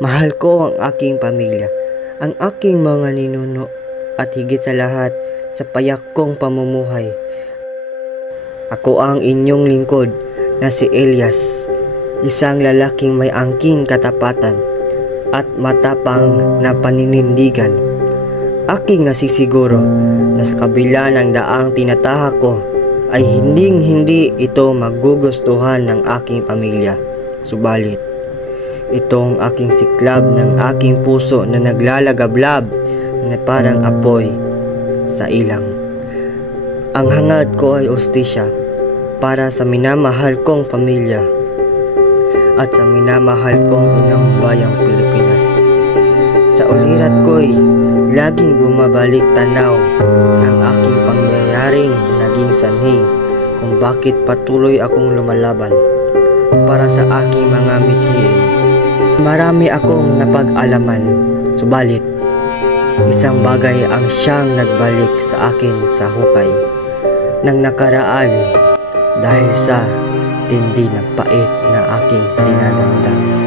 Mahal ko ang aking pamilya, ang aking mga ninuno, at higit sa lahat sa payak kong pamumuhay. Ako ang inyong lingkod na si Elias, isang lalaking may angking katapatan at matapang na paninindigan. Aking nasisiguro na sa kabila ng daang tinatahak ko ay hindi ito magugustuhan ng aking pamilya. Subalit, itong aking siklab ng aking puso na naglalagablab na parang apoy sa ilang. Ang hangad ko ay ustisya para sa minamahal kong pamilya at sa minamahal kong unang bayang Pilipinas. Sa ulirat ko'y laging bumabalik tanaw ang aking pangyayaring naging sanhi kung bakit patuloy akong lumalaban para sa aking mga mithiin. Marami akong napag-alaman, subalit isang bagay ang siyang nagbalik sa akin sa hukay ng nakaraan dahil sa tindi ng pait na aking dinadamdam.